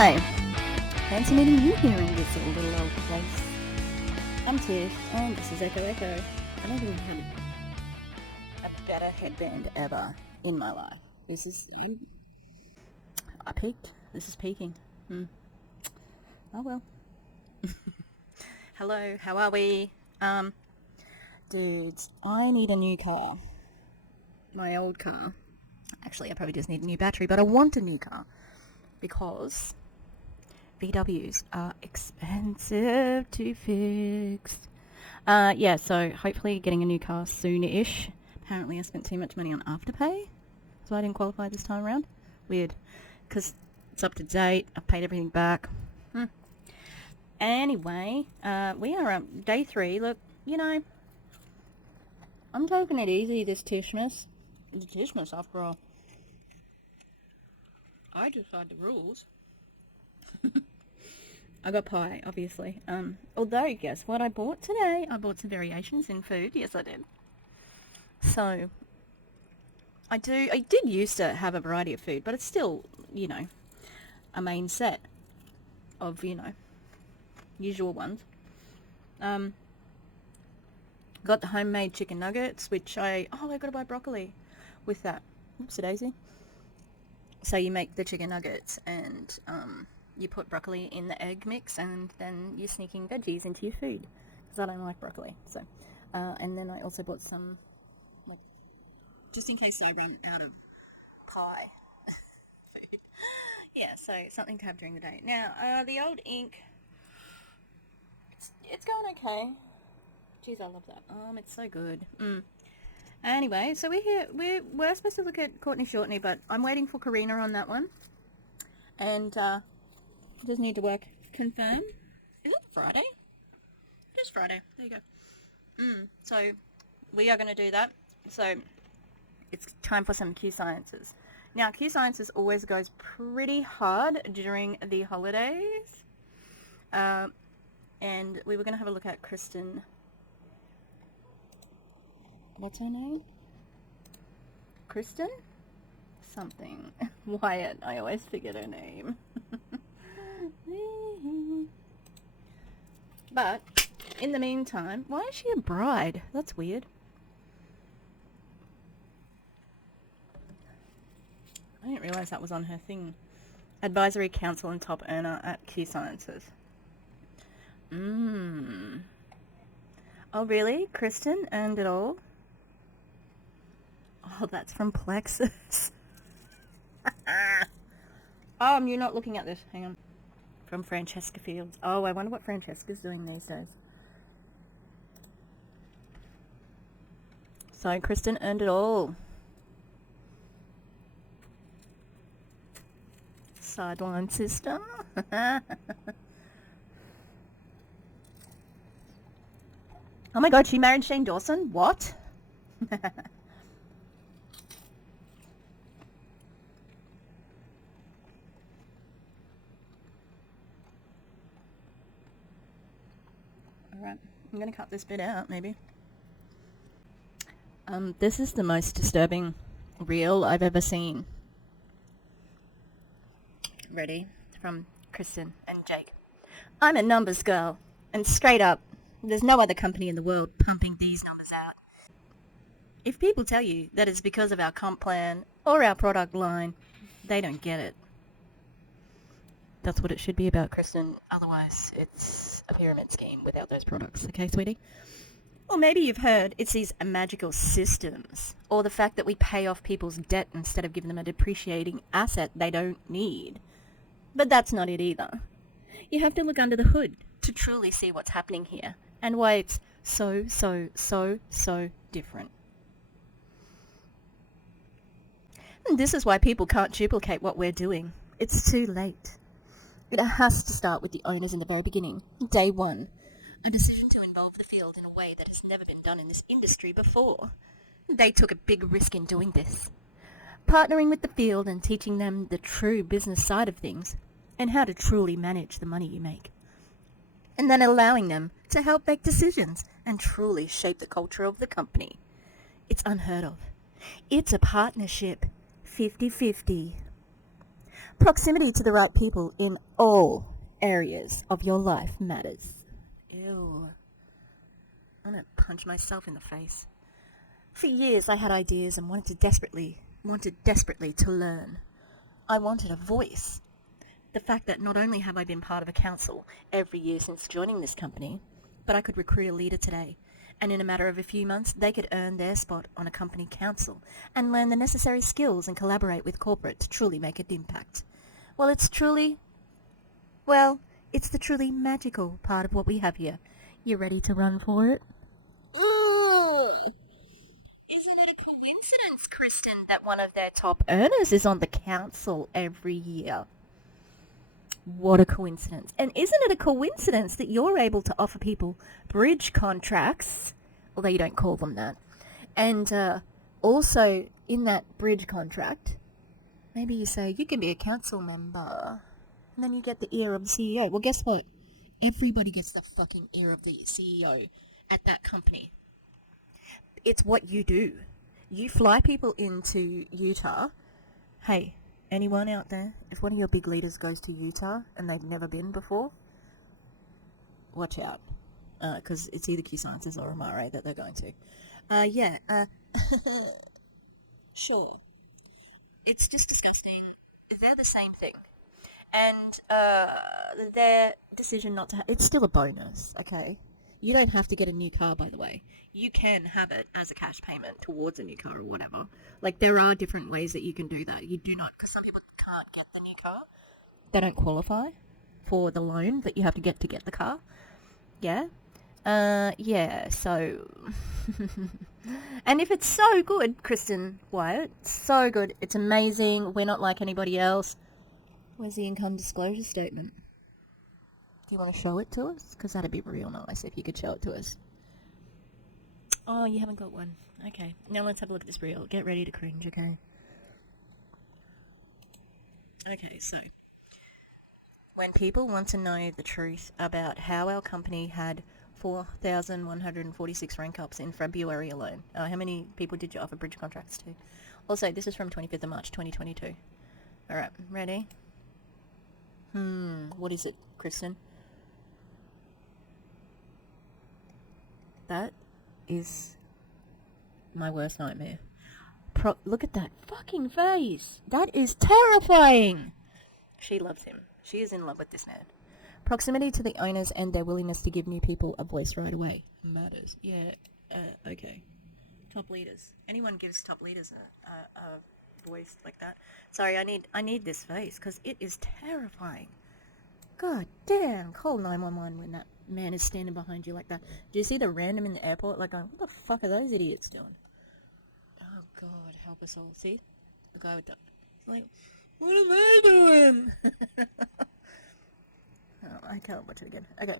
Hi! Fancy meeting you here in this little old place. I'm Tish, and this is Echo Echo. I don't think I've had a better headband ever in my life. This is... I peaked. This is peaking. Oh well. Hello, how are we? Dudes, I need a new car. My old car. Actually, I probably just need a new battery, but I want a new car. Because VWs are expensive to fix. So hopefully getting a new car soon-ish. Apparently I spent too much money on Afterpay, so I didn't qualify this time around. Weird, because it's up to date. I've paid everything back. Anyway, we are on day 3. Look, I'm taking it easy this Tishmas. The Tishmas, after all. I decide the rules. I got pie, obviously. Although, guess what I bought today? I bought some variations in food. Yes, I did. So, I did used to have a variety of food, but it's still, a main set of, usual ones. Got the homemade chicken nuggets, which I gotta buy broccoli with that. Oopsie daisy. So you make the chicken nuggets and you put broccoli in the egg mix, and then you're sneaking veggies into your food, because I don't like broccoli. So, and then I also bought some, just in case I run out of pie food. Yeah, so something to have during the day. Now, the old ink, it's going okay. Jeez, I love that. It's so good. Anyway, so we're supposed to look at Courtney Shortney, but I'm waiting for Karina on that one. And, just need to work confirm. Is it Friday? It is Friday. There you go. So, we are going to do that. So, it's time for some Q Sciences. Now, Q Sciences always goes pretty hard during the holidays. And we were going to have a look at Kristen... What's her name? Kristen? Something. Wyatt. I always forget her name. But, in the meantime, why is she a bride? That's weird. I didn't realise that was on her thing. Advisory Council and Top Earner at Q Sciences. Oh, really? Kristen earned it all? Oh, that's from Plexus. Oh, you're not looking at this. Hang on. From Francesca Fields. Oh, I wonder what Francesca's doing these days. So, Kristen earned it all. Sideline sister. Oh my god, she married Shane Dawson? What? Alright, I'm going to cut this bit out, maybe. This is the most disturbing reel I've ever seen. Ready? From Kristen and Jake. I'm a numbers girl, and straight up, there's no other company in the world pumping these numbers out. If people tell you that it's because of our comp plan or our product line, they don't get it. That's what it should be about, Kristen. Otherwise, it's a pyramid scheme without those products. Okay, sweetie? Or maybe you've heard it's these magical systems, or the fact that we pay off people's debt instead of giving them a depreciating asset they don't need. But that's not it either. You have to look under the hood to truly see what's happening here, and why it's so different. And this is why people can't duplicate what we're doing. It's too late. It has to start with the owners in the very beginning, day one. A decision to involve the field in a way that has never been done in this industry before. They took a big risk in doing this. Partnering with the field and teaching them the true business side of things, and how to truly manage the money you make. And then allowing them to help make decisions and truly shape the culture of the company. It's unheard of. It's a partnership, 50-50. Proximity to the right people in all areas of your life matters. Ew. I'm gonna punch myself in the face. For years I had ideas and wanted desperately to learn. I wanted a voice. The fact that not only have I been part of a council every year since joining this company, but I could recruit a leader today, and in a matter of a few months they could earn their spot on a company council and learn the necessary skills and collaborate with corporate to truly make an impact. Well, it's the truly magical part of what we have here. You ready to run for it? Ooh! Isn't it a coincidence, Kristen, that one of their top earners is on the council every year? What a coincidence. And isn't it a coincidence that you're able to offer people bridge contracts, although you don't call them that, and also in that bridge contract, maybe you say you can be a council member, and then you get the ear of the CEO. Well, guess what? Everybody gets the fucking ear of the CEO at that company. It's what you do. You fly people into Utah. Hey, anyone out there, if one of your big leaders goes to Utah and they've never been before, watch out. Because it's either Key Sciences or Amare that they're going to. Sure. It's just disgusting. They're the same thing. And their decision not to it's still a bonus, okay? You don't have to get a new car, by the way. You can have it as a cash payment towards a new car or whatever. Like, there are different ways that you can do that. You do not, because some people can't get the new car. They don't qualify for the loan that you have to get the car. Yeah? So... And if it's so good, Kristen Wyatt, so good, it's amazing, we're not like anybody else. Where's the income disclosure statement? Do you want to show it to us? Because that'd be real nice if you could show it to us. Oh, you haven't got one. Okay, now let's have a look at this reel. Get ready to cringe, okay? Okay, so when people want to know the truth about how our company had 4,146 rank ups in February alone, how many people did you offer bridge contracts to? Also, this is from 25th of March, 2022. Alright, ready? What is it, Kristen? That is my worst nightmare. Look at that fucking face. That is terrifying. She loves him. She is in love with this man. Proximity to the owners and their willingness to give new people a voice right away matters. Yeah, okay. Top leaders. Anyone gives top leaders a voice like that. Sorry, I need this face because it is terrifying. God damn, call 911 when that man is standing behind you like that. Do you see the random in the airport like going, what the fuck are those idiots doing? Oh God, help us all. See? The guy with the... like, what am I doing? Oh, I can't watch it again. Okay.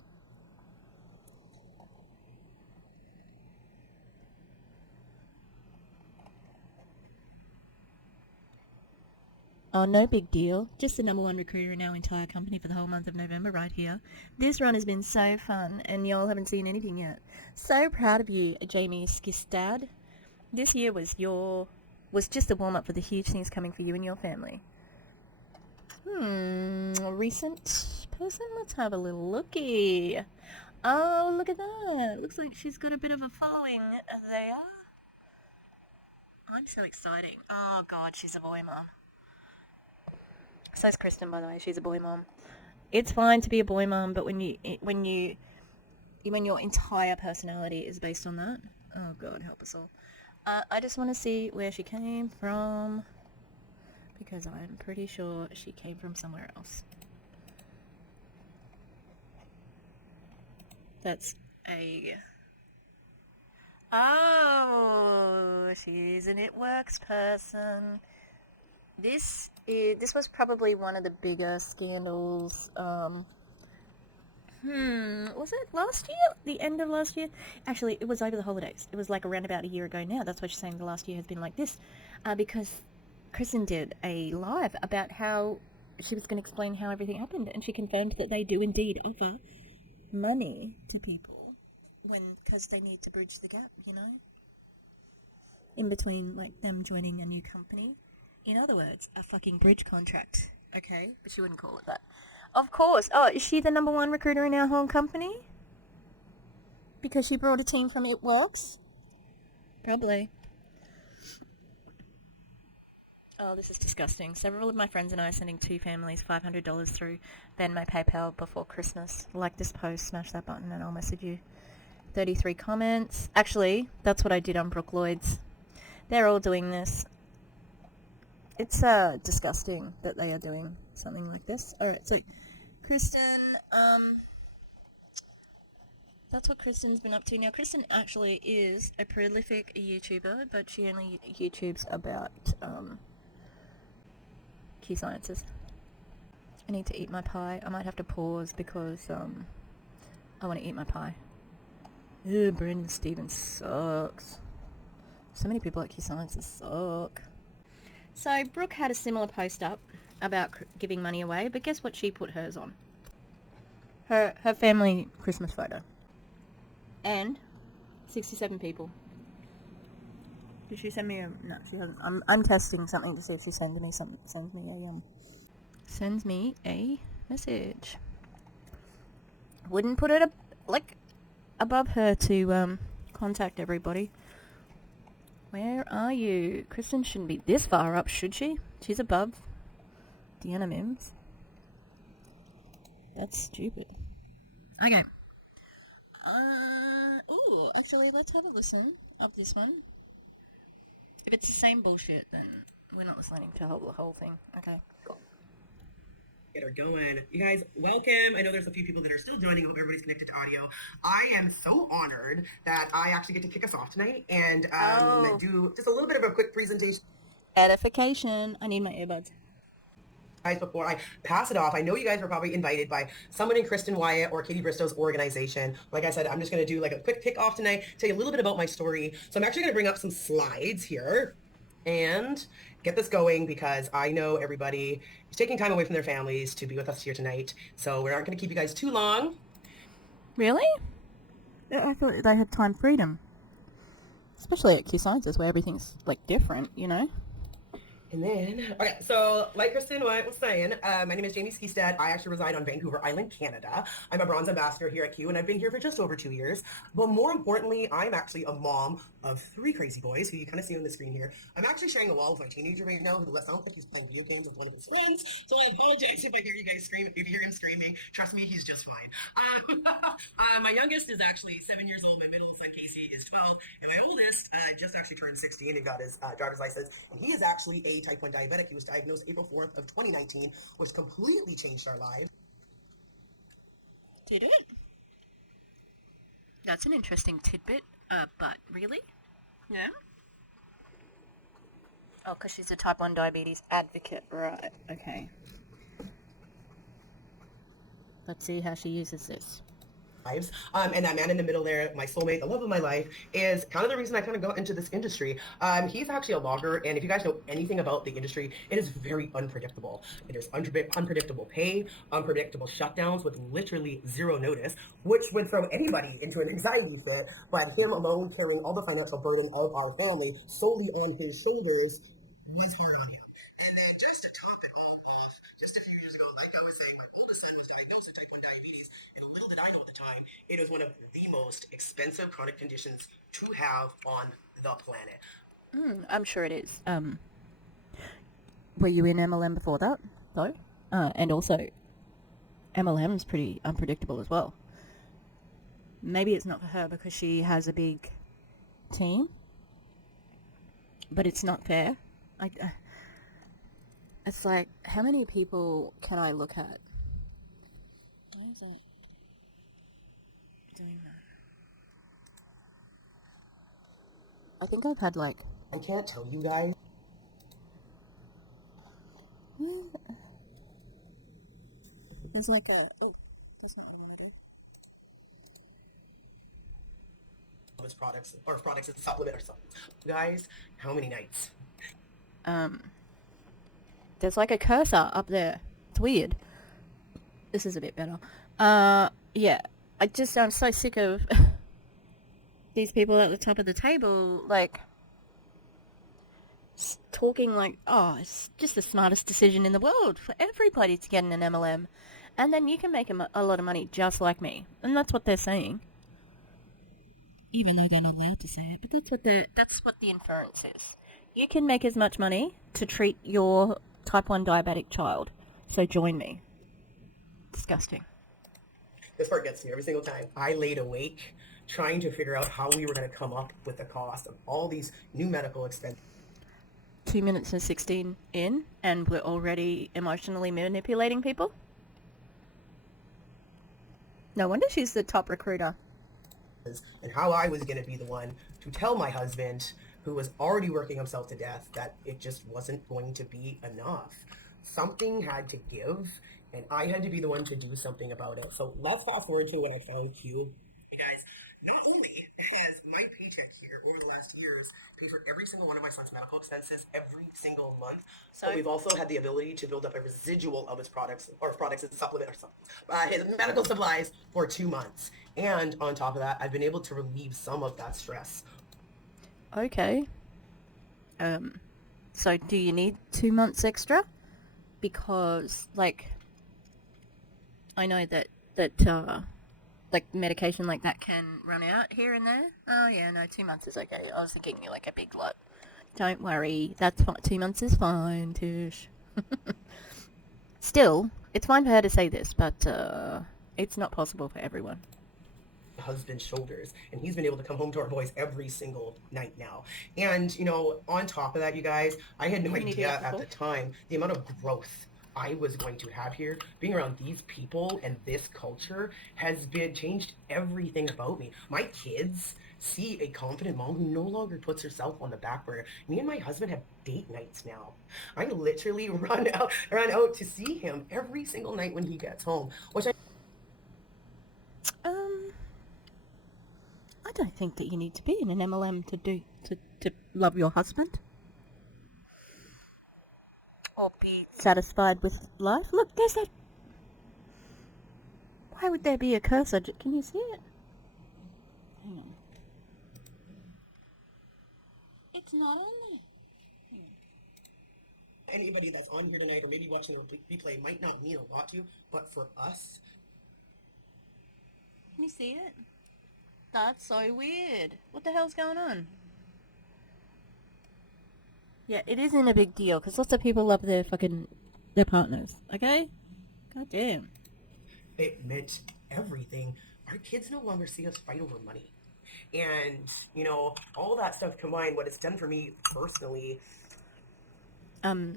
Oh, no big deal. Just the number one recruiter in our entire company for the whole month of November right here. This run has been so fun, and y'all haven't seen anything yet. So proud of you, Jamie Skistad. This year was just a warm-up for the huge things coming for you and your family. Recent person? Let's have a little looky. Oh, look at that. Looks like she's got a bit of a following there. I'm so exciting. Oh, God, she's a boy mom. So's Kristen, by the way. She's a boy mom. It's fine to be a boy mom, but when your entire personality is based on that, oh God, help us all. I just want to see where she came from, because I'm pretty sure she came from somewhere else. That's a... Oh, she's an It Works person. This was probably one of the bigger scandals. Was it last year? The end of last year? Actually, it was over the holidays. It was like around about a year ago now. That's why she's saying the last year has been like this. Because Kristen did a live about how she was going to explain how everything happened, and she confirmed that they do indeed offer money to people because they need to bridge the gap, in between, like, them joining a new company. In other words, a fucking bridge contract, Okay, but she wouldn't call it that. Of course. Oh, is she the number one recruiter in our whole company? Because she brought a team from It Works? Probably. Oh, this is disgusting. Several of my friends and I are sending two families $500 through Venmo PayPal before Christmas. Like this post, smash that button and I'll message you. 33 comments. Actually, that's what I did on Brooke Lloyd's. They're all doing this. It's disgusting that they are doing something like this. Alright, so Kristen, that's what Kristen's been up to. Now, Kristen actually is a prolific YouTuber, but she only YouTubes about key sciences. I need to eat my pie. I might have to pause because I want to eat my pie. Ew, Brandon Stevens sucks. So many people at key sciences suck. So Brooke had a similar post up about giving money away, but guess what she put hers on? Her family Christmas photo. And 67 people. Did she send me a... No, she hasn't. I'm testing something to see if she sends me a message. Wouldn't put it above her to contact everybody. Where are you? Kristen shouldn't be this far up, should she? She's above Deanna Mims. That's stupid. Okay. Actually, let's have a listen of this one. If it's the same bullshit, then we're not listening to the whole thing. Okay, cool. Get her going. You guys, welcome. I know there's a few people that are still joining. I hope everybody's connected to audio. I am so honored that I actually get to kick us off tonight and do just a little bit of a quick presentation. Edification. I need my earbuds. Guys, before I pass it off, I know you guys were probably invited by someone in Kristen Wyatt or Katie Bristow's organization. Like I said, I'm just going to do like a quick kickoff tonight, tell you a little bit about my story. So I'm actually going to bring up some slides here and get this going because I know everybody is taking time away from their families to be with us here tonight. So we're not going to keep you guys too long. Really? I thought they had time freedom. Especially at Q Sciences where everything's like different, you know? And then, okay, so like Kristen White was saying, my name is Jamie Skistad. I actually reside on Vancouver Island, Canada. I'm a bronze ambassador here at Q, and I've been here for just over 2 years. But more importantly, I'm actually a mom of 3 crazy boys, who you kind of see on the screen here. I'm actually sharing a wall with my teenager right now, who sounds like he's playing video games with one of his friends. So I apologize if I hear you guys scream. If you hear him screaming, trust me, he's just fine. My youngest is actually 7 years old. My middle son, Casey, is 12. And my oldest just actually turned 16 and got his driver's license. And he is actually a type 1 diabetic. He was diagnosed April 4th of 2019, which completely changed our lives. Did it? That's an interesting tidbit, but really? Yeah? Oh, because she's a type 1 diabetes advocate, right, okay. Let's see how she uses this. And that man in the middle there, my soulmate, the love of my life, is kind of the reason I kind of got into this industry. He's actually a logger, and if you guys know anything about the industry, it is very unpredictable. There's unpredictable pay, unpredictable shutdowns with literally zero notice, which would throw anybody into an anxiety fit, but him alone carrying all the financial burden of our family solely on his shoulders is hard on him. And then just to top it all off, just a few years ago, like I was saying, my oldest son was diagnosed with type 1 diabetes, and little did I know at the time, it was one of the most expensive chronic conditions to have on the planet. I'm sure it is. Were you in MLM before that, though? And also, MLM's pretty unpredictable as well. Maybe it's not for her because she has a big team, but it's not fair. It's like, how many people can I look at? Why is that doing that? I think I've had like... I can't tell you guys. There's like a... Oh, that's not what I want to do. His products and supplement or something. Guys, how many nights? There's like a cursor up there. It's weird. This is a bit better. Yeah. I'm so sick of these people at the top of the table, like, talking like, oh, it's just the smartest decision in the world for everybody to get in an MLM. And then you can make a lot of money just like me. And that's what they're saying. Even though they're not allowed to say it, but that's what the inference is. You can make as much money to treat your type 1 diabetic child. So join me. Disgusting. This part gets me every single time. I laid awake trying to figure out how we were going to come up with the cost of all these new medical expenses. 2 minutes and 16 in, and we're already emotionally manipulating people? No wonder she's the top recruiter. And how I was going to be the one to tell my husband, who was already working himself to death, that it just wasn't going to be enough. Something had to give, and I had to be the one to do something about it. So let's fast forward to when I found Q. Hey guys, not only has my paycheck here over the last years paid for every single one of my son's medical expenses every single month, but we've also had the ability to build up a residual of his products, or products as a supplement or something, his medical supplies for 2 months. And on top of that, I've been able to relieve some of that stress. Okay. So do you need 2 months extra? Because, like, I know that like, medication like that can run out here and there. Oh, yeah, no, 2 months is okay. I was thinking, like, a big lot. Don't worry, that's fine. 2 months is fine, Tish. Still, it's fine for her to say this, but, it's not possible for everyone. Husband's shoulders, and he's been able to come home to our boys every single night now. And, you know, on top of that, you guys, I had no idea at the time the amount of growth I was going to have here. Being around these people and this culture has been changed everything about me. My kids see a confident mom who no longer puts herself on the back burner. Me and my husband have date nights now. I literally run out to see him every single night when he gets home, which I don't think that you need to be in an MLM to love your husband. Or be satisfied with life. Look, there's that. Why would there be a cursor? Can you see it? Hang on. It's not on there. Hang on. Anybody that's on here tonight or maybe watching the replay might not mean a lot to you, but for us. Can you see it? That's so weird. What the hell's going on? Yeah, it isn't a big deal, because lots of people love their partners, okay? God damn. It meant everything. Our kids no longer see us fight over money. And, you know, all that stuff combined, what it's done for me personally. I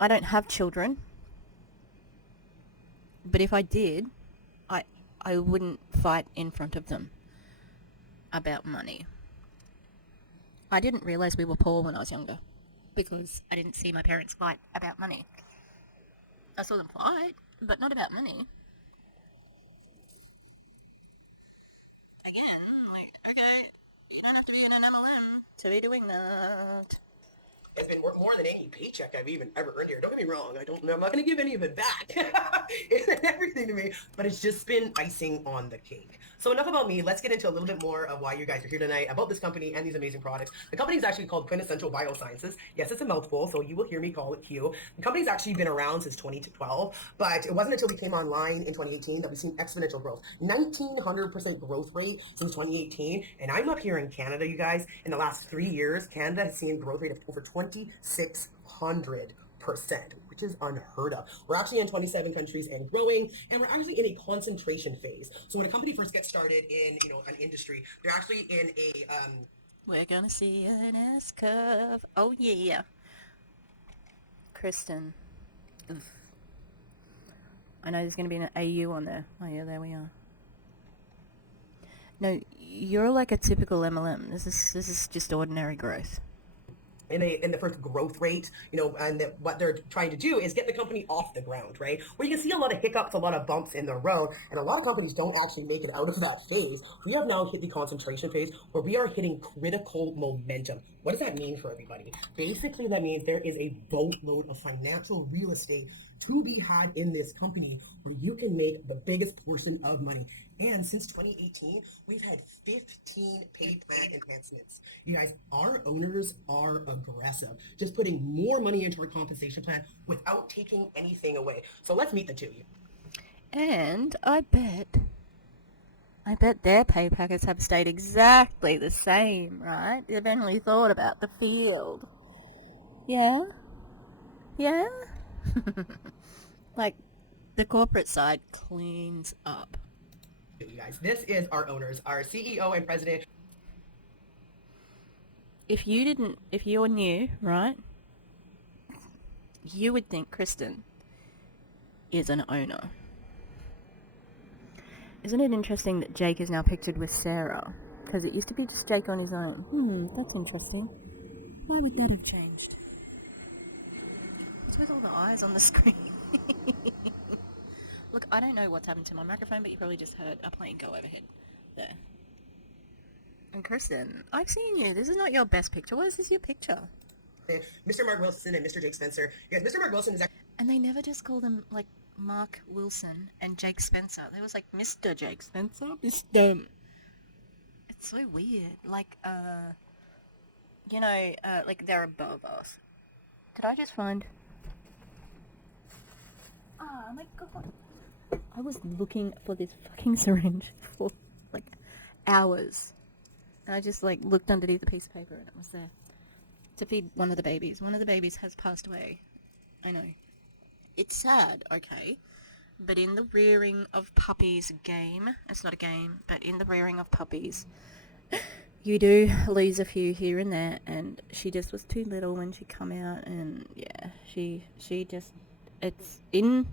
don't have children, but if I did, I wouldn't fight in front of them about money. I didn't realize we were poor when I was younger, because I didn't see my parents fight about money. I saw them fight, but not about money. Again, like, okay, you don't have to be in an MLM to be doing that. It's been worth more than any paycheck I've even ever earned here. Don't get me wrong. I'm not going to give any of it back. It's everything to me, but it's just been icing on the cake. So enough about me. Let's get into a little bit more of why you guys are here tonight, about this company and these amazing products. The company is actually called Quintessential Biosciences. Yes, it's a mouthful, so you will hear me call it Q. The company's actually been around since 2012, but it wasn't until we came online in 2018 that we've seen exponential growth. 1,900% growth rate since 2018, and I'm up here in Canada, you guys. In the last 3 years, Canada has seen a growth rate of over 2,600%, which is unheard of. We're actually in 27 countries and growing, and we're actually in a concentration phase. So when a company first gets started in, you know, an industry, they're actually in a We're gonna see an S-curve. Oh yeah. Kristen. Oof. I know there's gonna be an AU on there. Oh yeah, there we are. No, you're like a typical MLM. This is just ordinary growth. in the first growth rate, you know, and what they're trying to do is get the company off the ground, right? Where you can see a lot of hiccups, a lot of bumps in the road, and a lot of companies don't actually make it out of that phase. We have now hit the concentration phase where we are hitting critical momentum. What does that mean for everybody? Basically, that means there is a boatload of financial real estate to be had in this company where you can make the biggest portion of money. And since 2018, we've had 15 pay plan enhancements. You guys, our owners are aggressive, just putting more money into our compensation plan without taking anything away. So let's meet the two. And I bet their pay packets have stayed exactly the same, right? They've only thought about the field. Yeah? Yeah? Like, the corporate side cleans up. You guys, this is our owners, our CEO and president. If you're new, right, you would think Kristen is an owner. Isn't it interesting that Jake is now pictured with Sarah? Because it used to be just Jake on his own. That's interesting. Why would that have changed? What's with all the eyes on the screen? Look, I don't know what's happened to my microphone, but you probably just heard a plane go overhead there. And Kristen, I've seen you. This is not your best picture. What is this your picture? Mr. Mark Wilson and Mr. Jake Spencer. Yes, Mr. Mark Wilson is actually... And they never just call them, like, Mark Wilson and Jake Spencer. There was, like, Mr. Jake Spencer. Mr. It's so weird. Like, like they're above us. Could I just find... Oh, my God. I was looking for this fucking syringe for, like, hours. And I just, like, looked underneath the piece of paper and it was there. To feed one of the babies. One of the babies has passed away. I know. It's sad, okay? But in the rearing of puppies game, it's not a game, but in the rearing of puppies, you do lose a few here and there, and she just was too little when she come out, and yeah, she just, it's in...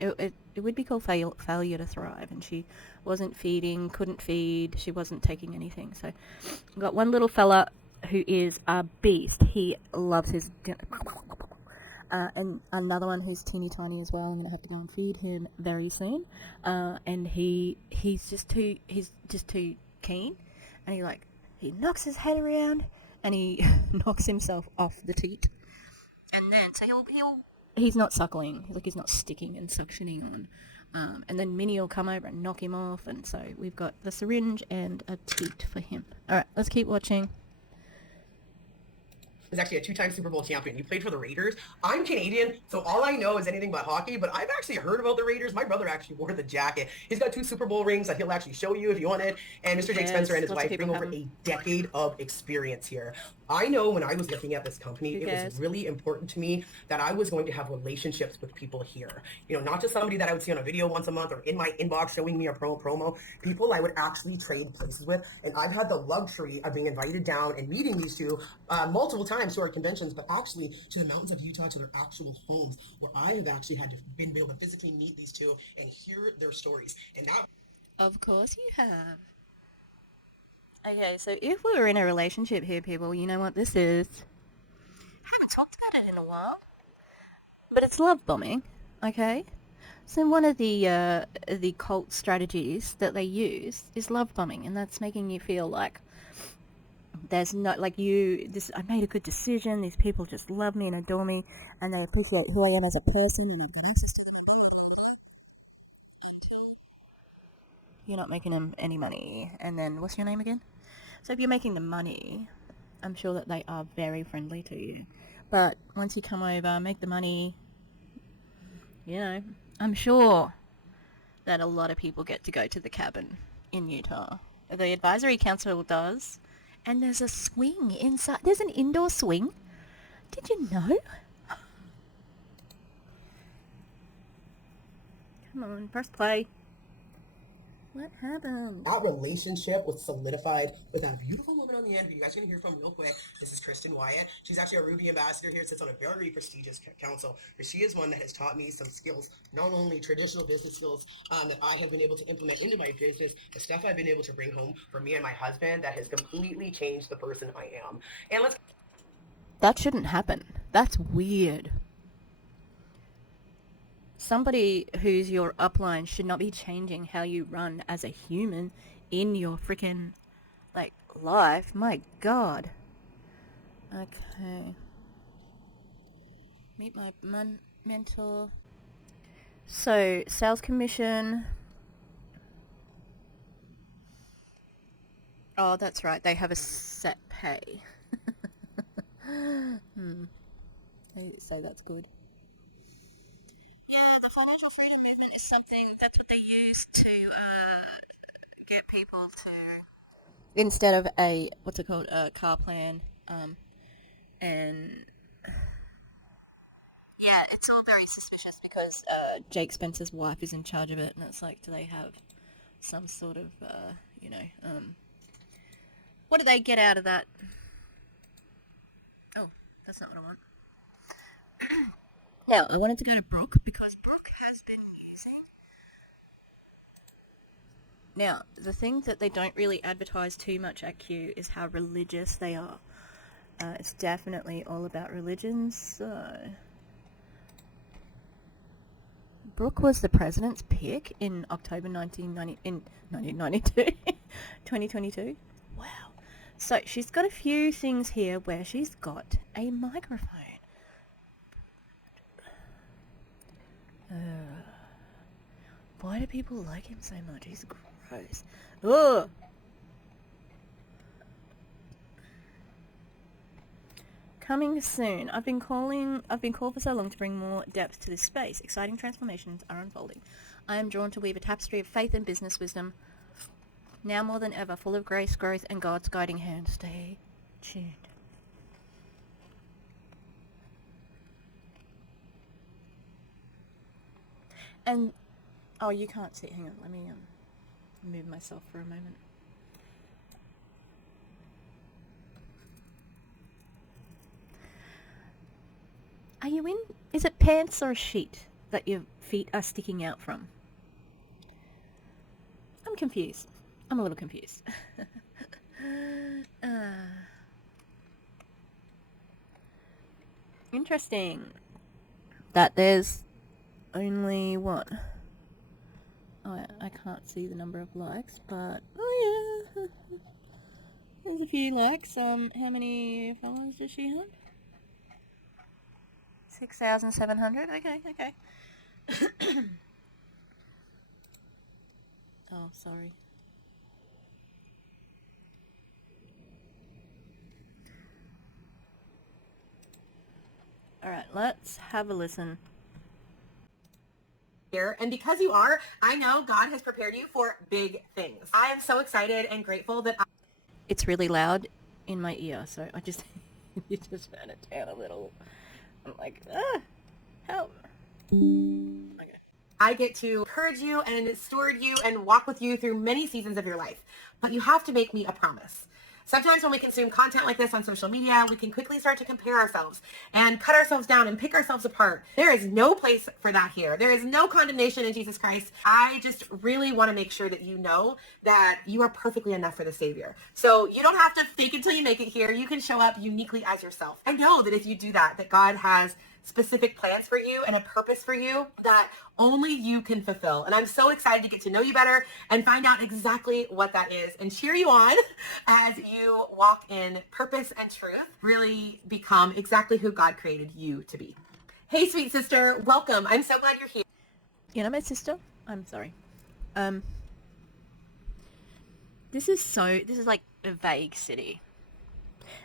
It would be called failure to thrive, and she wasn't feeding, couldn't feed, she wasn't taking anything. So I've got one little fella who is a beast. He loves his dinner. And another one who's teeny tiny as well. I'm gonna have to go and feed him very soon. And he's just too keen, and he knocks his head around, and he knocks himself off the teat, and then so he's not suckling, he's not sticking and suctioning on. And then Minnie will come over and knock him off, and so we've got the syringe and a teat for him. Alright, let's keep watching. Is actually a two-time Super Bowl champion. He played for the Raiders. I'm Canadian, so all I know is anything but hockey, but I've actually heard about the Raiders. My brother actually wore the jacket. He's got 2 Super Bowl rings that he'll actually show you if you want it. And Mr. Jake Spencer and his wife bring over a decade of experience here. I know when I was looking at this company, it was really important to me that I was going to have relationships with people here. You know, not just somebody that I would see on a video once a month or in my inbox showing me a promo. People I would actually trade places with. And I've had the luxury of being invited down and meeting these two multiple times to our conventions, but actually to the mountains of Utah, to their actual homes, where I have actually had to been able to physically meet these two and hear their stories. And that, of course you have. Okay, so if we were in a relationship here, people, you know what this is. I haven't talked about it in a while, but it's love bombing, okay? So one of the cult strategies that they use is love bombing, and that's making you feel like there's not, like, I made a good decision, these people just love me and adore me, and they appreciate who I am as a person, and I've got access to them. You're not making them any money. And then, what's your name again? So if you're making the money, I'm sure that they are very friendly to you. But once you come over, make the money, I'm sure that a lot of people get to go to the cabin in Utah. The advisory council does. And there's a swing inside. There's an indoor swing. Did you know? Come on, press play. What happened? That relationship was solidified with that beautiful woman on the end who you guys are going to hear from real quick. This is Kristen Wyatt. She's actually a Ruby ambassador here, sits on a very prestigious council. She is one that has taught me some skills, not only traditional business skills that I have been able to implement into my business, the stuff I've been able to bring home for me and my husband that has completely changed the person I am. And that shouldn't happen. That's weird. Somebody who's your upline should not be changing how you run as a human in your freaking, life. My God. Okay. Meet my mentor. So, sales commission. Oh, that's right. They have a set pay. They say that's good. Yeah, the financial freedom movement is something, that's what they use to get people to, instead of a, what's it called, a car plan, and yeah, it's all very suspicious because Jake Spencer's wife is in charge of it, and it's like, do they have some sort of, what do they get out of that? Oh, that's not what I want. Now, I wanted to go to Brooke because Brooke has been using... Now, the thing that they don't really advertise too much at Q is how religious they are. It's definitely all about religions, so... Brooke was the president's pick in October 2022. Wow. So, she's got a few things here where she's got a microphone. Why do people like him so much? He's gross. Ugh! Coming soon. I've been called for so long to bring more depth to this space. Exciting transformations are unfolding. I am drawn to weave a tapestry of faith and business wisdom, now more than ever, full of grace, growth, and God's guiding hand. Stay tuned. And, oh, you can't see. Hang on, let me move myself for a moment. Are you in? Is it pants or a sheet that your feet are sticking out from? I'm confused. I'm a little confused. Interesting. That there's only what? Oh, I can't see the number of likes, but oh yeah, there's a few likes. How many followers does she have? 6,700. Okay. Oh, sorry. All right, let's have a listen. Here, and because you are, I know God has prepared you for big things. I am so excited and grateful that It's really loud in my ear, so I just you just turn it down a little. I'm like, help. Okay. I get to encourage you and steward you and walk with you through many seasons of your life. But you have to make me a promise. Sometimes when we consume content like this on social media, we can quickly start to compare ourselves and cut ourselves down and pick ourselves apart. There is no place for that here. There is no condemnation in Jesus Christ. I just really want to make sure that you know that you are perfectly enough for the Savior. So you don't have to fake it till you make it here. You can show up uniquely as yourself. I know that if you do that, that God has specific plans for you and a purpose for you that only you can fulfill. And I'm so excited to get to know you better and find out exactly what that is and cheer you on as you walk in purpose and truth, really become exactly who God created you to be. Hey, sweet sister, welcome. I'm so glad you're here. You know my sister? I'm sorry. This is like a vague city.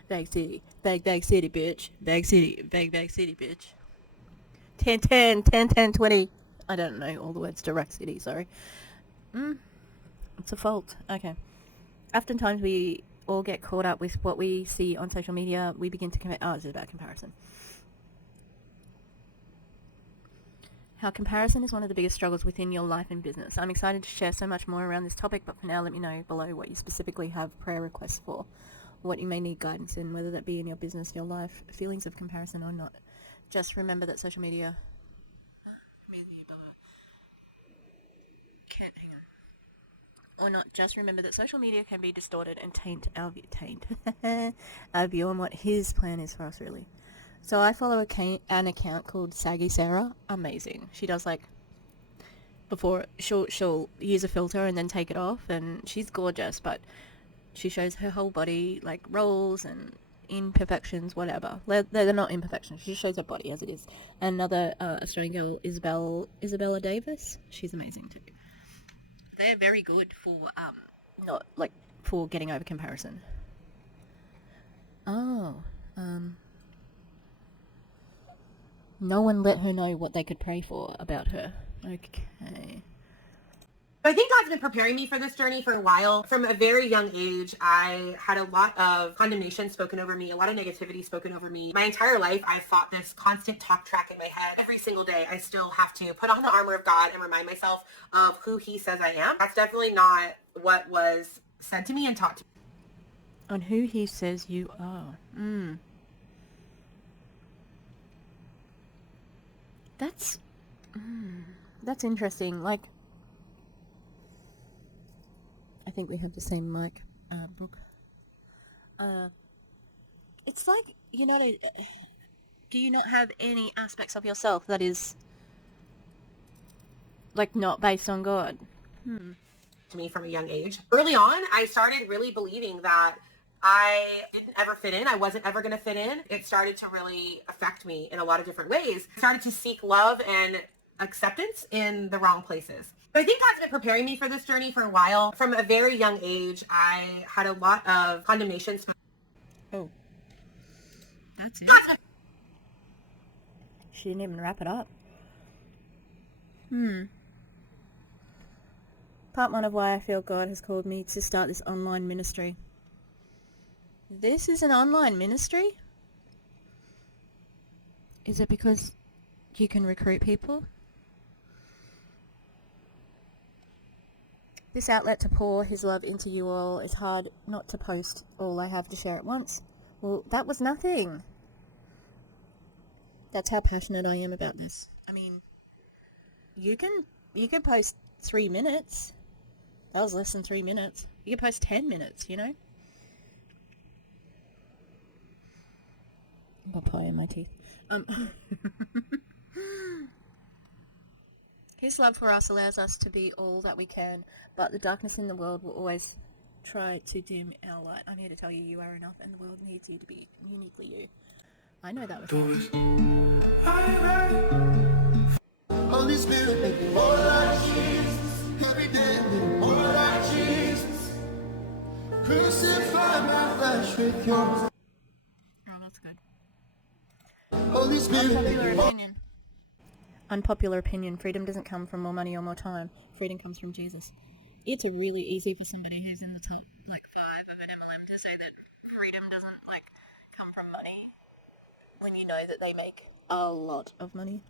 Vague city, vague city, bitch. Vague city, vague city, bitch. 10, 20. I don't know all the words to Rack City, sorry. It's a fault. Okay. Oftentimes we all get caught up with what we see on social media. We begin to compare. Oh, this is about comparison. How comparison is one of the biggest struggles within your life and business. I'm excited to share so much more around this topic, but for now, let me know below what you specifically have prayer requests for, what you may need guidance in, whether that be in your business, your life, feelings of comparison or not. Just remember that social media can't hang on. Or not, just remember that social media can be distorted and taint our view on what his plan is for us, really. So I follow an account called Saggy Sarah. Amazing. She does like, before she'll use a filter and then take it off, and she's gorgeous, but she shows her whole body like rolls and imperfections, whatever. They're not imperfections. She just shows her body as it is. Another Australian girl, Isabella Davis. She's amazing too. They're very good for not like for getting over comparison. Oh, no one let her know what they could pray for about her. Okay. I think God's been preparing me for this journey for a while. From a very young age, I had a lot of condemnation spoken over me, a lot of negativity spoken over me. My entire life, I've fought this constant talk track in my head. Every single day, I still have to put on the armor of God and remind myself of who he says I am. That's definitely not what was said to me and taught to me. On who he says you are. That's interesting. Like, I think we have the same mic, Brooke. It's like, you know, do you not have any aspects of yourself that is, like, not based on God? To me from a young age. Early on, I started really believing that I didn't ever fit in. I wasn't ever going to fit in. It started to really affect me in a lot of different ways. I started to seek love and acceptance in the wrong places. But I think God's been preparing me for this journey for a while. From a very young age, I had a lot of condemnation. Oh. That's it. She didn't even wrap it up. Part one of why I feel God has called me to start this online ministry. This is an online ministry? Is it because you can recruit people? This outlet to pour his love into you all is hard not to post all I have to share at once. Well, that was nothing. That's how passionate I am about this. I mean, you can post 3 minutes. That was less than 3 minutes. You can post 10 minutes, you know? I've got pie in my teeth. His love for us allows us to be all that we can, but the darkness in the world will always try to dim our light. I'm here to tell you you are enough, and the world needs you to be uniquely you. I know that was Holy Spirit, make me more like Jesus. Every day, make me more like Jesus. Crucify my flesh with yours. Oh, that's good. Holy Spirit, Unpopular opinion. Unpopular opinion. Freedom doesn't come from more money or more time. Freedom comes from Jesus. It's really easy for somebody who's in the top, 5 of an MLM to say that freedom doesn't, come from money when you know that they make a lot of money.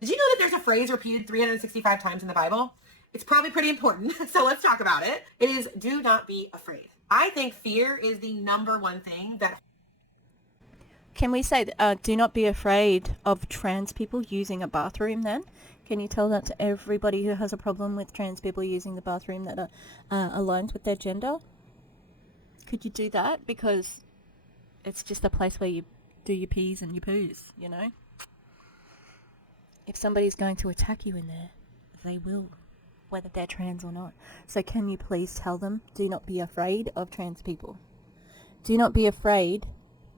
Did you know that there's a phrase repeated 365 times in the Bible? It's probably pretty important, so let's talk about it. It is, do not be afraid. I think fear is the number one thing that... Can we say, do not be afraid of trans people using a bathroom then? Can you tell that to everybody who has a problem with trans people using the bathroom that aligns with their gender? Could you do that? Because it's just a place where you do your pees and your poos, you know? If somebody's going to attack you in there, they will, whether they're trans or not. So can you please tell them, do not be afraid of trans people. Do not be afraid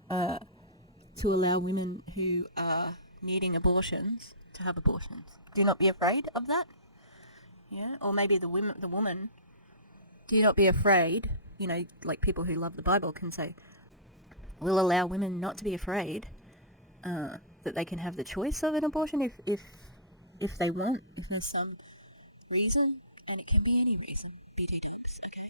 to allow women who are needing abortions to have abortions. Do not be afraid of that. Yeah, or maybe the woman. Do not be afraid. You know, like people who love the Bible can say, we'll allow women not to be afraid that they can have the choice of an abortion if they want, if there's some reason, and it can be any reason. BT-dubs, okay.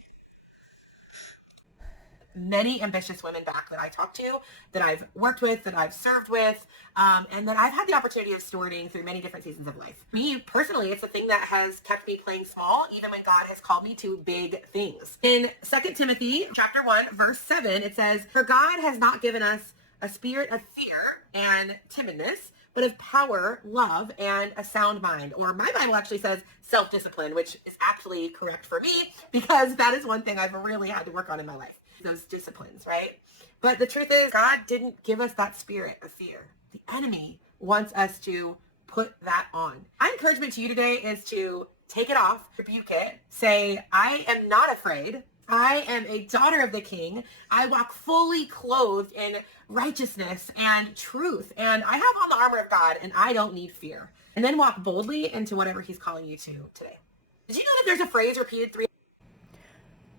Many ambitious women back that I talk to, that I've worked with, that I've served with, and that I've had the opportunity of stewarding through many different seasons of life. Me, personally, it's a thing that has kept me playing small, even when God has called me to big things. In 2 Timothy chapter 1, verse 7, it says, "For God has not given us a spirit of fear and timidness, but of power, love, and a sound mind." Or my Bible actually says self-discipline, which is actually correct for me, because that is one thing I've really had to work on in my life. Those disciplines, right? But the truth is, God didn't give us that spirit of fear. The enemy wants us to put that on. My encouragement to you today is to take it off, rebuke it, say, I am not afraid. I am a daughter of the King. I walk fully clothed in righteousness and truth. And I have on the armor of God, and I don't need fear. And then walk boldly into whatever he's calling you to today. Did you know that there's a phrase repeated 3?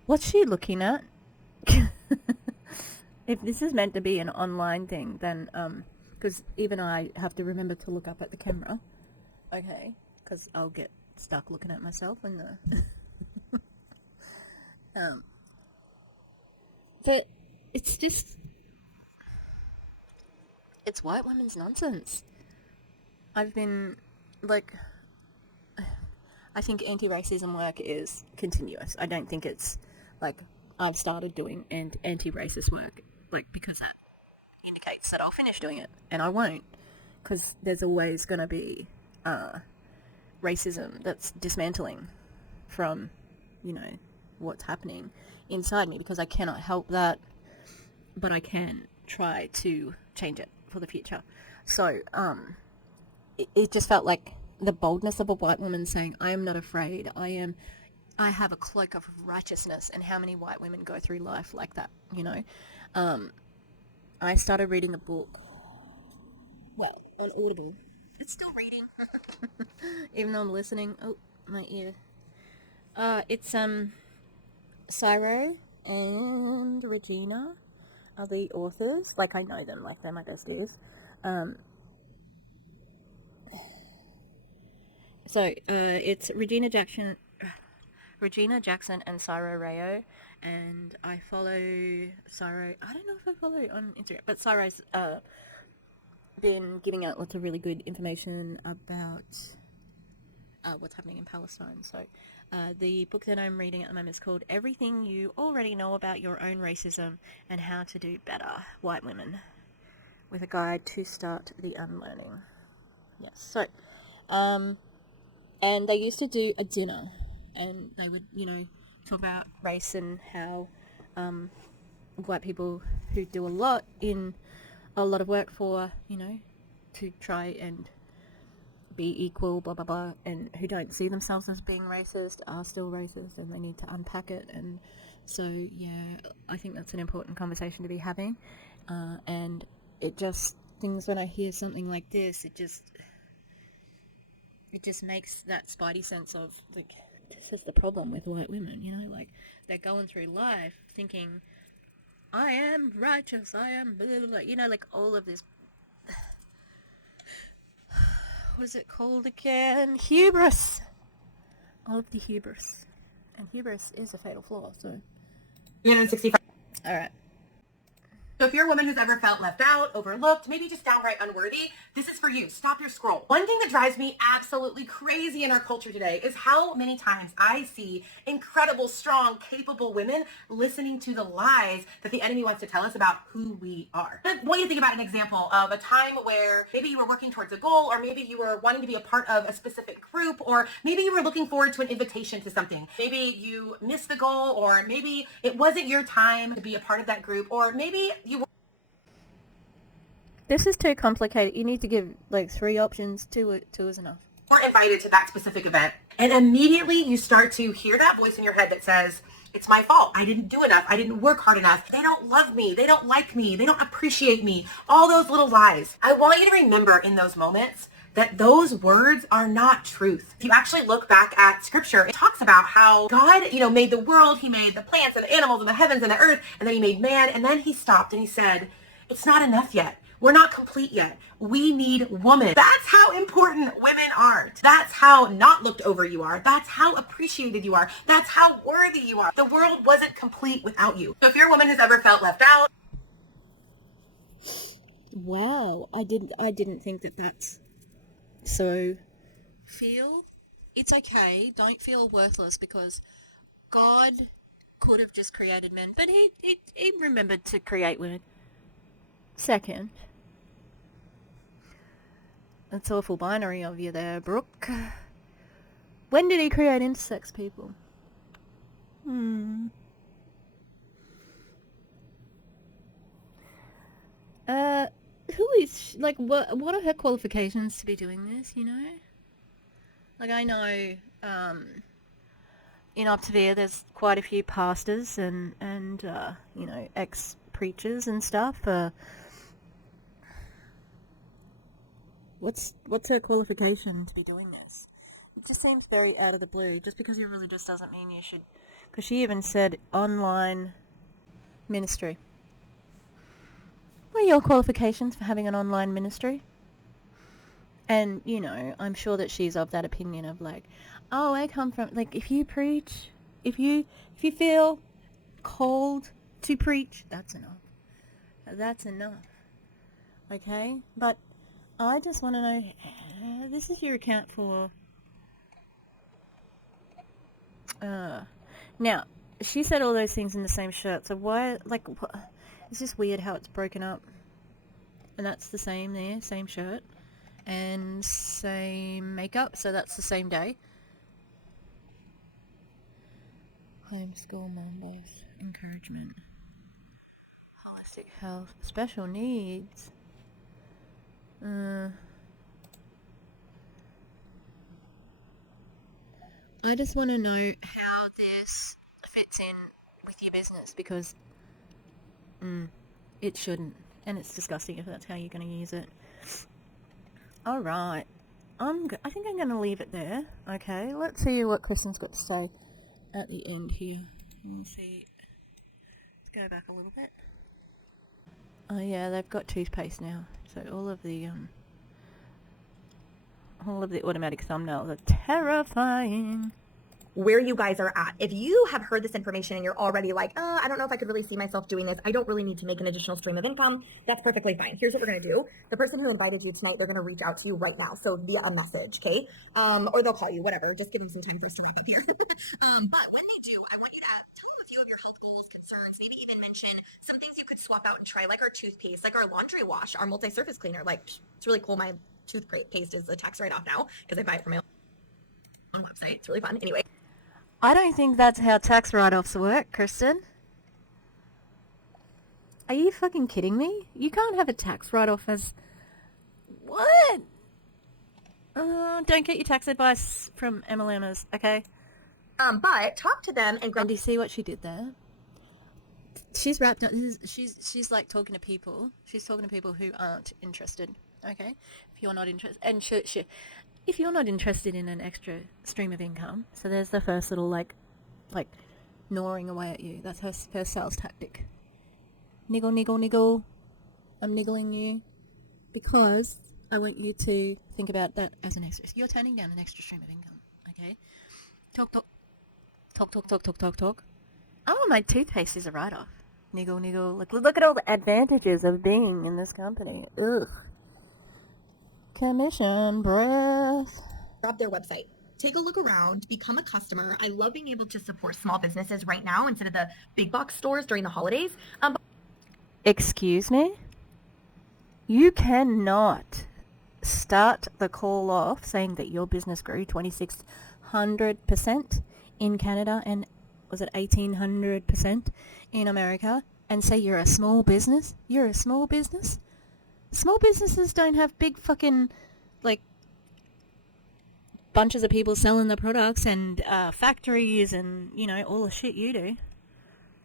What's she looking at? If this is meant to be an online thing, then, because even I have to remember to look up at the camera. Okay, because I'll get stuck looking at myself in the... But it's just, it's white women's nonsense. I've been, like, I think anti-racism work is continuous. I don't think it's, like, I've started doing anti-racist work, like, because that indicates that I'll finish doing it, and I won't, because there's always going to be, racism that's dismantling from, you know, what's happening inside me, because I cannot help that, but I can try to change it for the future. So it just felt like the boldness of a white woman saying, I am not afraid, I have a cloak of righteousness. And how many white women go through life like that, you know? I started reading a book, well, on Audible. It's still reading, even though I'm listening. Oh, my ear. It's Cyro and Regina are the authors. Like, I know them, like, they're my besties. So, it's Regina Jackson and Cyro Rayo, and I follow Cyro. I don't know if I follow on Instagram, but Cyro's been giving out lots of really good information about what's happening in Palestine. So the book that I'm reading at the moment is called Everything You Already Know About Your Own Racism and How to Do Better, White Women, with a guide to start the unlearning. Yes, so, and they used to do a dinner, and they would, you know, talk about race and how white people who do a lot of work for, you know, to try and be equal, blah, blah, blah, and who don't see themselves as being racist are still racist, and they need to unpack it. And so, yeah, I think that's an important conversation to be having. And it just, things when I hear something like this, it just makes that spidey sense of, like, this is the problem with white women, you know, like, they're going through life thinking, I am righteous, I am blah, blah, blah, you know, like, all of this, what is it called again? Hubris! All of the hubris. And hubris is a fatal flaw, so... 365. Alright. So if you're a woman who's ever felt left out, overlooked, maybe just downright unworthy, this is for you. Stop your scroll. One thing that drives me absolutely crazy in our culture today is how many times I see incredible, strong, capable women listening to the lies that the enemy wants to tell us about who we are. I want you to think about an example of a time where maybe you were working towards a goal, or maybe you were wanting to be a part of a specific group, or maybe you were looking forward to an invitation to something. Maybe you missed the goal, or maybe it wasn't your time to be a part of that group, or maybe This is too complicated. You need to give, like, 3 options. 2 is enough. were invited to that specific event, and immediately you start to hear that voice in your head that says, it's my fault. I didn't do enough. I didn't work hard enough. They don't love me. They don't like me. They don't appreciate me. All those little lies. I want you to remember in those moments that those words are not truth. If you actually look back at scripture, it talks about how God, you know, made the world. He made the plants and the animals and the heavens and the earth, and then he made man, and then he stopped and he said, it's not enough yet. We're not complete yet. We need woman. That's how important women are. That's how not looked over you are. That's how appreciated you are. That's how worthy you are. The world wasn't complete without you. So if you're a woman who's ever felt left out. Wow, I didn't think that that's so. Feel it's okay. Don't feel worthless, because God could have just created men, but he remembered to create women. Second, that's awful binary of you there, Brooke. When did he create intersex people? Who is, like, what are her qualifications to be doing this, you know? Like, I know, in Optavia, there's quite a few pastors and you know, ex-preachers and stuff. What's her qualification to be doing this? It just seems very out of the blue. Just because you're religious doesn't mean you should... Because she even said online ministry. What are your qualifications for having an online ministry? And, you know, I'm sure that she's of that opinion of like, oh, I come from... Like, if you preach, if you feel called to preach, that's enough. That's enough. Okay? But I just want to know, this is your account for... Now, she said all those things in the same shirt, so why, like, it's just weird how it's broken up. And that's the same there, same shirt, and same makeup, so that's the same day. Homeschool Mondays, encouragement, holistic health, special needs. I just want to know how this fits in with your business, because it shouldn't, and it's disgusting if that's how you're going to use it. Alright, I think I'm going to leave it there. Okay, let's see what Kristen's got to say at the end here. Let's see. Let's go back a little bit. Oh yeah, they've got toothpaste now, so all of the automatic thumbnails are terrifying. Where you guys are at. If you have heard this information and you're already like, I don't know if I could really see myself doing this, I don't really need to make an additional stream of income, that's perfectly fine. Here's what we're going to do. The person who invited you tonight, they're going to reach out to you right now. So via a message, okay? Or they'll call you, whatever. Just give them some time for us to wrap up here. But when they do, I want you to tell them a few of your health goals, concerns, maybe even mention some things you could swap out and try, like our toothpaste, like our laundry wash, our multi-surface cleaner. Like, it's really cool. My toothpaste is a tax write-off now because I buy it from my own website. It's really fun. Anyway. I don't think that's how tax write-offs work, Kristen. Are you fucking kidding me? You can't have a tax write-off as... What? Don't get your tax advice from MLMers, okay? But talk to them and... And do you see what she did there? She's wrapped up... She's like talking to people. She's talking to people who aren't interested, okay? If you're not interested... And if you're not interested in an extra stream of income, so there's the first little, like gnawing away at you. That's her first sales tactic. Niggle, niggle, niggle. I'm niggling you because I want you to think about that as an extra. You're turning down an extra stream of income, okay? Talk, talk. Talk, talk, talk, talk, talk, talk. Oh, my toothpaste is a write-off. Niggle, niggle. Look at all the advantages of being in this company. Ugh. Commission breath. Grab their website. Take a look around, become a customer. I love being able to support small businesses right now instead of the big box stores during the holidays. Excuse me? You cannot start the call off saying that your business grew 2,600% in Canada and was it 1,800% in America and say you're a small business? You're a small business? Small businesses don't have big fucking, like, bunches of people selling the products and factories and, you know, all the shit you do.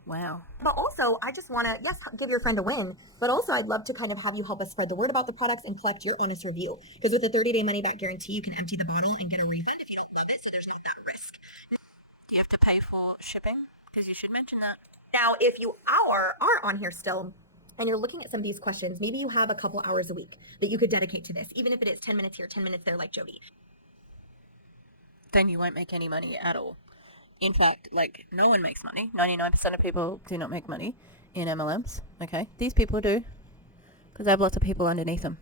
Wow. But also, I just want to, yes, give your friend a win, but also I'd love to kind of have you help us spread the word about the products and collect your honest review. Because with a 30-day money-back guarantee, you can empty the bottle and get a refund if you don't love it, so there's no that risk. Do you have to pay for shipping? Because you should mention that. Now, if you are on here still, and you're looking at some of these questions, maybe you have a couple hours a week that you could dedicate to this, even if it is 10 minutes here, 10 minutes there, like Jody. Then you won't make any money at all. In fact, like, no one makes money. 99% of people do not make money in MLMs, okay? These people do, because they have lots of people underneath them.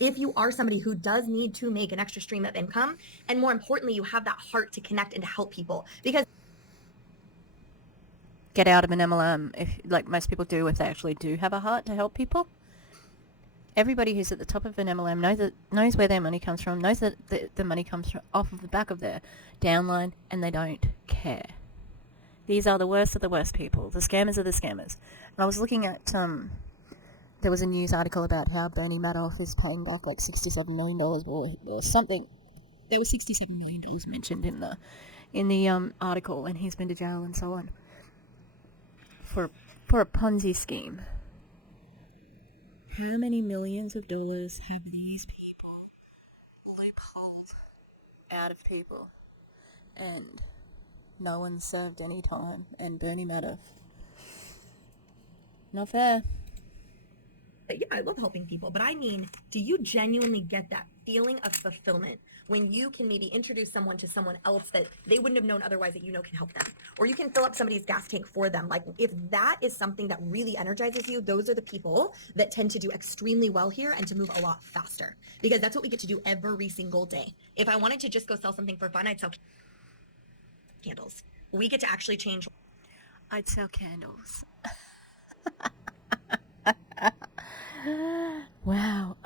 If you are somebody who does need to make an extra stream of income, and more importantly, you have that heart to connect and to help people, because get out of an MLM, if like most people do, if they actually do have a heart to help people. Everybody who's at the top of an MLM knows where their money comes from, knows that the money comes off of the back of their downline, and they don't care. These are the worst of the worst people. The scammers are the scammers. And I was looking at, there was a news article about how Bernie Madoff is paying back like $67 million or something. There was $67 million mentioned in the article, and he's been to jail and so on for a Ponzi scheme. How many millions of dollars have these people loopholed out of people? And no one served any time, and Bernie Madoff. Not fair. Yeah, I love helping people, but I mean, do you genuinely get that feeling of fulfillment when you can maybe introduce someone to someone else that they wouldn't have known otherwise that you know can help them? Or you can fill up somebody's gas tank for them. Like, if that is something that really energizes you, those are the people that tend to do extremely well here and to move a lot faster, because that's what we get to do every single day. If I wanted to just go sell something for fun, I'd sell candles. We get to actually change. I'd sell candles. Wow.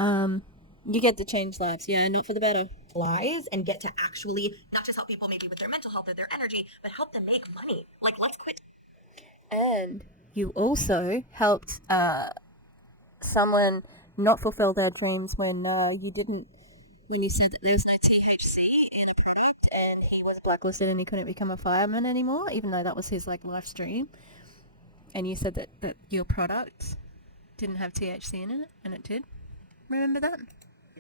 You get to change lives. Yeah, not for the better. Lives and get to actually not just help people maybe with their mental health or their energy, but help them make money. Like, let's quit. And you also helped someone not fulfill their dreams when you said that there was no THC in a product, and he was blacklisted and he couldn't become a fireman anymore, even though that was his life's dream. And you said that your product didn't have THC in it, and it did. Remember that?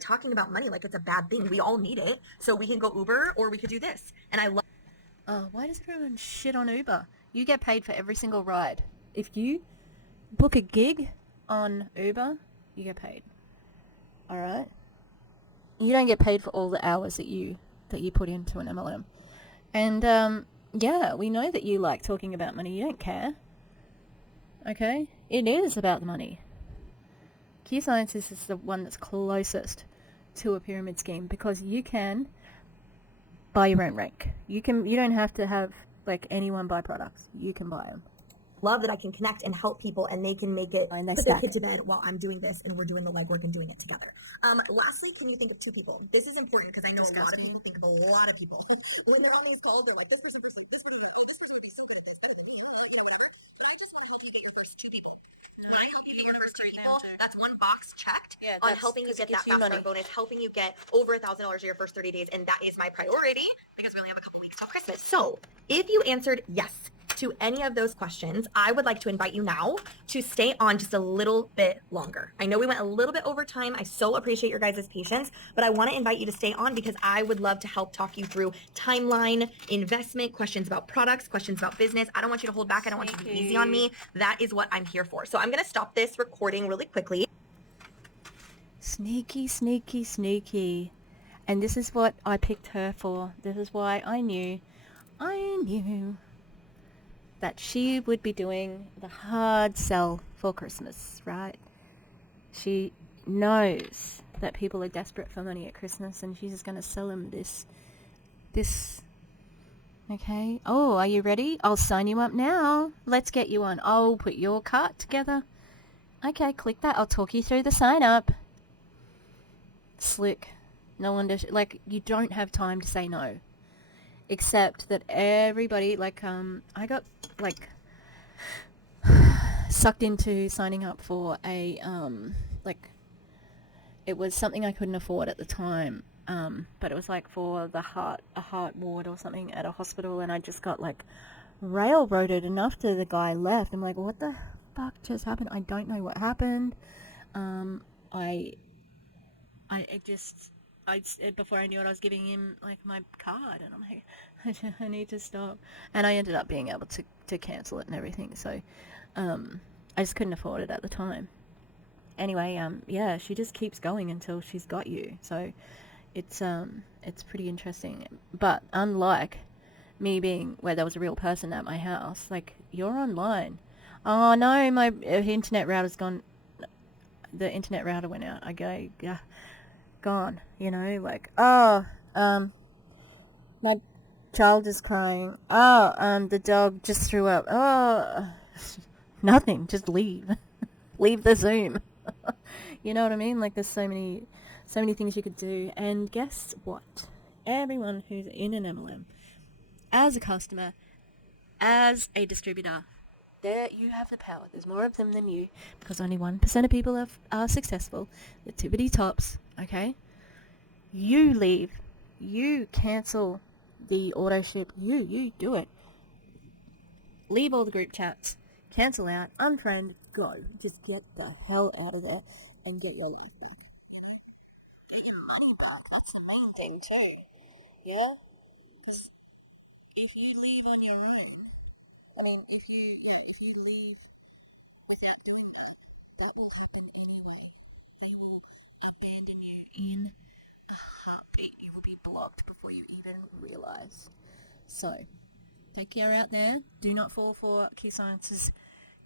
Talking about money like it's a bad thing. We all need it, so we can go Uber or we could do this. And I love. Oh, why does everyone shit on Uber? You get paid for every single ride. If you book a gig on Uber, you get paid. All right. You don't get paid for all the hours that you put into an MLM. And yeah, we know that you like talking about money. You don't care. Okay? It is about the money. Q Sciences is the one that's closest to a pyramid scheme, because you can buy your own rank. You don't have to have anyone buy products. You can buy them. Love that I can connect and help people, and they can make it And they put their stack. kid to bed while I'm doing this and we're doing the legwork and doing it together. Lastly, can you think of 2 people? This is important because I know a lot of people think of a lot of people. When they're on these calls, they're like, this person is like, this person is like, oh, this person is so excited. I just want to help you first 2 people. My helping you get your first 2 people, that's 1 box checked on helping you get that fast start bonus, helping you get over $1,000 your first 30 days, and that is my priority because we only have a couple weeks till Christmas. So if you answered yes to any of those questions, I would like to invite you now to stay on just a little bit longer. I know we went a little bit over time. I so appreciate your guys' patience, but I want to invite you to stay on because I would love to help talk you through timeline, investment, questions about products, questions about business. I don't want you to hold back. I don't want you to be easy on me. That is what I'm here for. So I'm going to stop this recording really quickly. Sneaky, sneaky, sneaky. And this is what I picked her for. This is why I knew that she would be doing the hard sell for Christmas, right? She knows that people are desperate for money at Christmas, and she's just going to sell them this. Okay? Oh, are you ready? I'll sign you up now. Let's get you on. I'll put your cart together. Okay, click that. I'll talk you through the sign up. Slick. No wonder. You don't have time to say no. Except that everybody, I got, sucked into signing up for a, it was something I couldn't afford at the time, but it was, for a heart ward or something at a hospital, and I just got, railroaded, and after the guy left, I'm like, what the fuck just happened? I don't know what happened. Before I knew it, I was giving him my card, and I'm like, I need to stop. And I ended up being able to cancel it and everything. So, I just couldn't afford it at the time. Anyway, yeah, she just keeps going until she's got you. So, it's pretty interesting. But unlike me being where there was a real person at my house, you're online. Oh no, my internet router's gone. The internet router went out. I go, yeah. Gone, my child is crying. The dog just threw up. Nothing, just leave. Leave the Zoom. You know what I mean? There's so many things you could do. And guess what? Everyone who's in an MLM, as a customer, as a distributor, there you have the power. There's more of them than you, because only 1% of people are successful. The tippity tops, okay? You leave. You cancel the auto ship, you do it. Leave all the group chats, cancel out, unfriend, go. Just get the hell out of there and get your life back. Get your money back. That's the main thing too. Yeah? Because if you leave on your own, if you leave without doing that, that will happen anyway. They will abandon you in a heartbeat. You will be blocked before you even realize. So, take care out there. Do not fall for Key Science's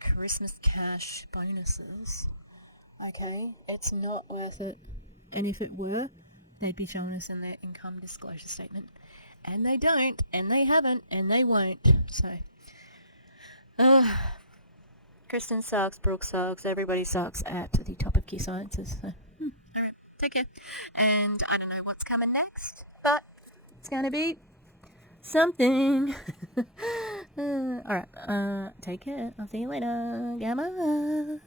Christmas cash bonuses. Okay? It's not worth it. And if it were, they'd be showing us in their income disclosure statement. And they don't, and they haven't, and they won't. So, Kristen sucks, Brooke sucks, everybody sucks at the top of Key Sciences. So, alright, take care. And I don't know what's coming next, but it's gonna be something. Alright, take care. I'll see you later. Gamma.